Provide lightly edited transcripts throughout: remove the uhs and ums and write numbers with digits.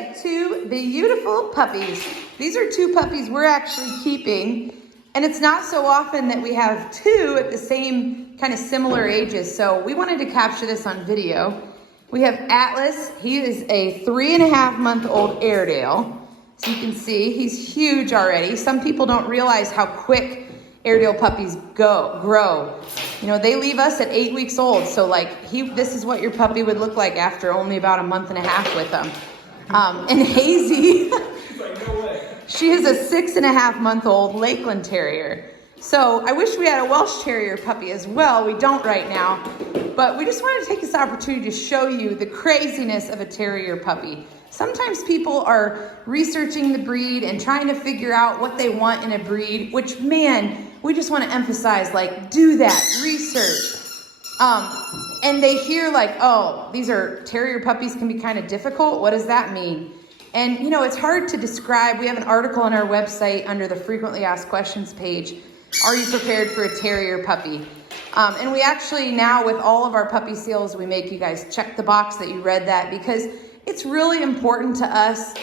have two beautiful puppies. These are two puppies we're actually keeping. And it's not so often that we have two at the same kind of similar ages. So we wanted to capture this on video. We have Atlas. He is a 3.5-month-old Airedale. So you can see he's huge already. Some people don't realize how quick Airedale puppies grow. You know, they leave us at 8 weeks old. So like this is what your puppy would look like after only about a month and a half with them. And Hazy, she is a 6.5-month-old Lakeland Terrier. So I wish we had a Welsh Terrier puppy as well. We don't right now. But we just wanted to take this opportunity to show you the craziness of a Terrier puppy. Sometimes people are researching the breed and trying to figure out what they want in a breed, which, man, we just want to emphasize, like, do that, research. And they hear like, oh, these are Terrier puppies can be kind of difficult. What does that mean? And, you know, it's hard to describe. We have an article on our website under the frequently asked questions page. Are you prepared for a Terrier puppy? And we actually now, with all of our puppy sales, we make you guys check the box that you read that, because it's really important to us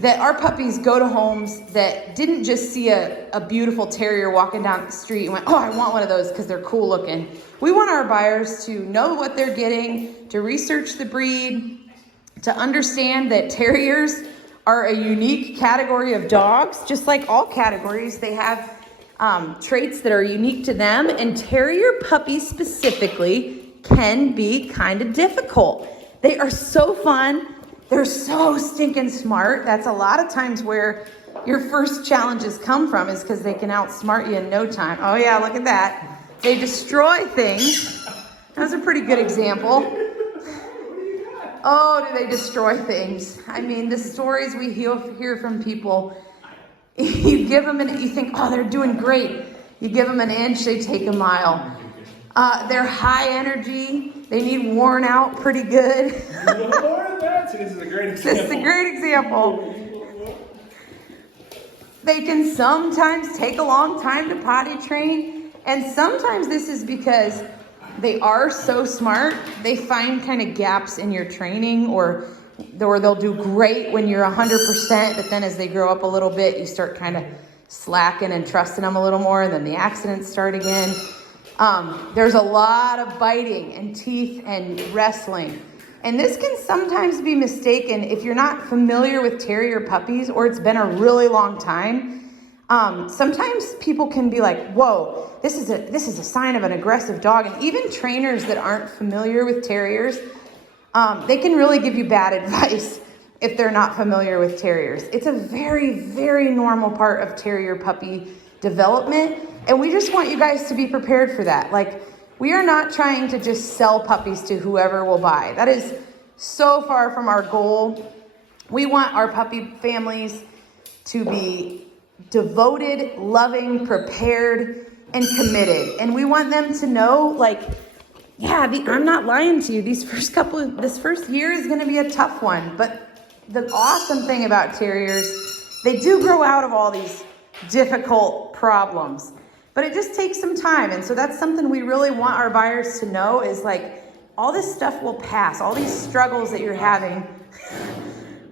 that our puppies go to homes that didn't just see a beautiful Terrier walking down the street and went, oh, I want one of those because they're cool looking. We want our buyers to know what they're getting, to research the breed, to understand that Terriers are a unique category of dogs. Just like all categories, they have traits that are unique to them, and Terrier puppies specifically can be kind of difficult. They are so fun. They're so stinking smart. That's a lot of times where your first challenges come from, is because they can outsmart you in no time. Oh yeah, look at that. They destroy things. That was a pretty good example. Oh, do they destroy things? I mean, the stories we hear from people, you give them you think, oh, they're doing great. You give them an inch, they take a mile. They're high energy. They need worn out pretty good. This is a great example. This is a great example. They can sometimes take a long time to potty train. And sometimes this is because they are so smart, they find kind of gaps in your training, or they'll do great when you're 100%, but then as they grow up a little bit, you start kind of slacking and trusting them a little more, and then the accidents start again. There's a lot of biting and teeth and wrestling. And this can sometimes be mistaken if you're not familiar with Terrier puppies, or it's been a really long time. Sometimes people can be like, whoa, this is a sign of an aggressive dog. And even trainers that aren't familiar with Terriers, they can really give you bad advice if they're not familiar with Terriers. It's a very, very normal part of Terrier puppy development. And we just want you guys to be prepared for that. Like, we are not trying to just sell puppies to whoever will buy. That is so far from our goal. We want our puppy families to be devoted, loving, prepared, and committed. And we want them to know, like, yeah, I'm not lying to you. This first year is going to be a tough one. But the awesome thing about Terriers, they do grow out of all these difficult problems. But it just takes some time. And so that's something we really want our buyers to know, is like, all this stuff will pass. All these struggles that you're having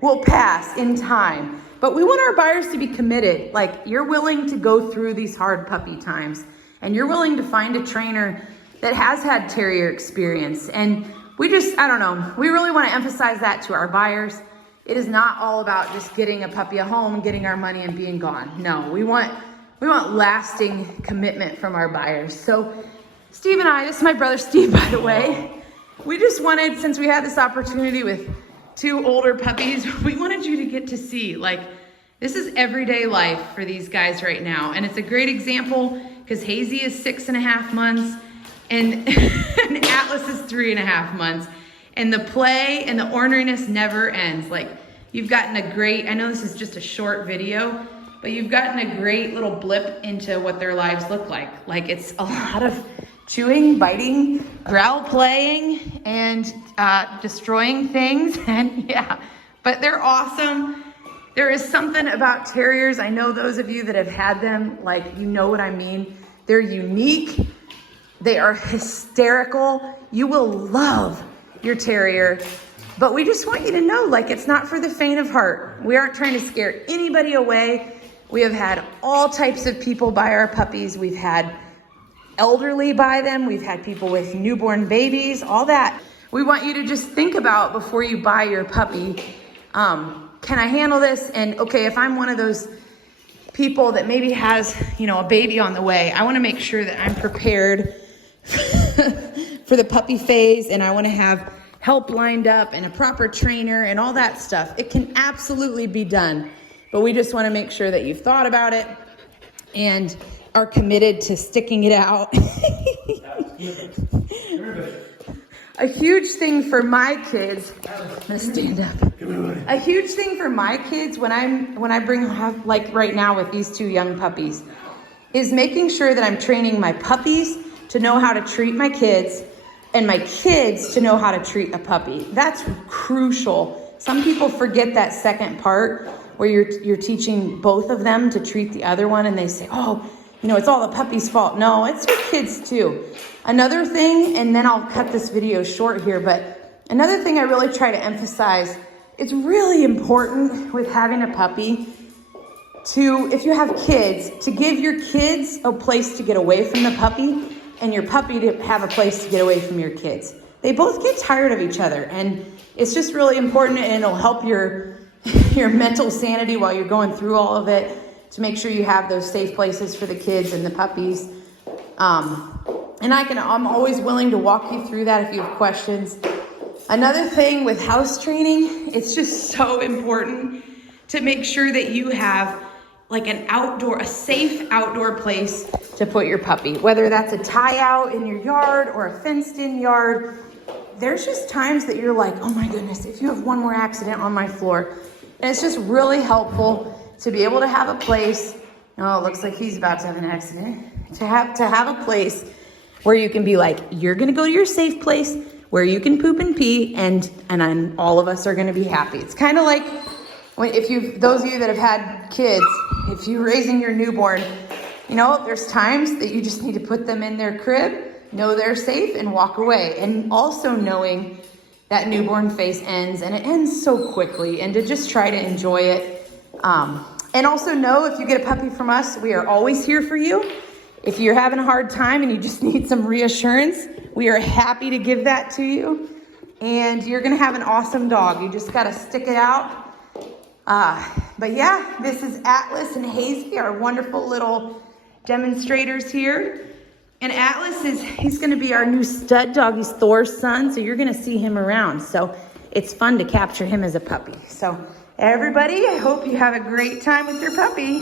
will pass in time. But we want our buyers to be committed. Like, you're willing to go through these hard puppy times, and you're willing to find a trainer that has had Terrier experience. And we really want to emphasize that to our buyers. It is not all about just getting a puppy a home, getting our money, and being gone. No, we want lasting commitment from our buyers. So Steve and I, this is my brother Steve, by the way, we just wanted, since we had this opportunity with two older puppies, we wanted you to get to see, like, this is everyday life for these guys right now. And it's a great example because Hazy is 6.5 months and, and Atlas is 3.5 months. And the play and the orneriness never ends. Like, you've gotten a great, I know this is just a short video, but you've gotten a great little blip into what their lives look like. Like, it's a lot of chewing, biting, growl playing, and destroying things. And yeah, but they're awesome. There is something about Terriers. I know those of you that have had them, like, you know what I mean. They're unique. They are hysterical. You will love your Terrier. But we just want you to know, like, it's not for the faint of heart. We aren't trying to scare anybody away. We have had all types of people buy our puppies. We've had elderly buy them. We've had people with newborn babies, all that. We want you to just think about before you buy your puppy, can I handle this? And okay, if I'm one of those people that maybe has, a baby on the way, I want to make sure that I'm prepared for the puppy phase, and I want to have help lined up and a proper trainer and all that stuff. It can absolutely be done, but we just want to make sure that you've thought about it and are committed to sticking it out. A huge thing for my kids, I'm gonna stand up. A huge thing for my kids when I bring like right now with these two young puppies is making sure that I'm training my puppies to know how to treat my kids and my kids to know how to treat a puppy. That's crucial. Some people forget that second part where you're teaching both of them to treat the other one, and they say, oh, it's all the puppy's fault. No, it's your kids too. Another thing, and then I'll cut this video short here, but another thing I really try to emphasize, it's really important with having a puppy to, if you have kids, to give your kids a place to get away from the puppy and your puppy to have a place to get away from your kids. They both get tired of each other, and it's just really important, and it'll help your mental sanity while you're going through all of it, to make sure you have those safe places for the kids and the puppies. And I'm always willing to walk you through that if you have questions. Another thing with house training, it's just so important to make sure that you have like a safe outdoor place to put your puppy, whether that's a tie out in your yard or a fenced in yard. There's just times that you're like, oh my goodness, if you have one more accident on my floor. And it's just really helpful to be able to have a place. Oh, it looks like he's about to have an accident. To have a place where you can be like, you're gonna go to your safe place where you can poop and pee, and all of us are gonna be happy. It's kind of like those of you that have had kids, if you're raising your newborn, there's times that you just need to put them in their crib, know they're safe, and walk away. And also knowing that newborn phase ends, and it ends so quickly, and to just try to enjoy it. And also know, if you get a puppy from us, we are always here for you. If you're having a hard time and you just need some reassurance, we are happy to give that to you. And you're gonna have an awesome dog. You just gotta stick it out. But yeah, this is Atlas and Hazy, our wonderful little demonstrators here. And Atlas he's gonna be our new stud dog. He's Thor's son, so you're gonna see him around. So it's fun to capture him as a puppy. So everybody, I hope you have a great time with your puppy.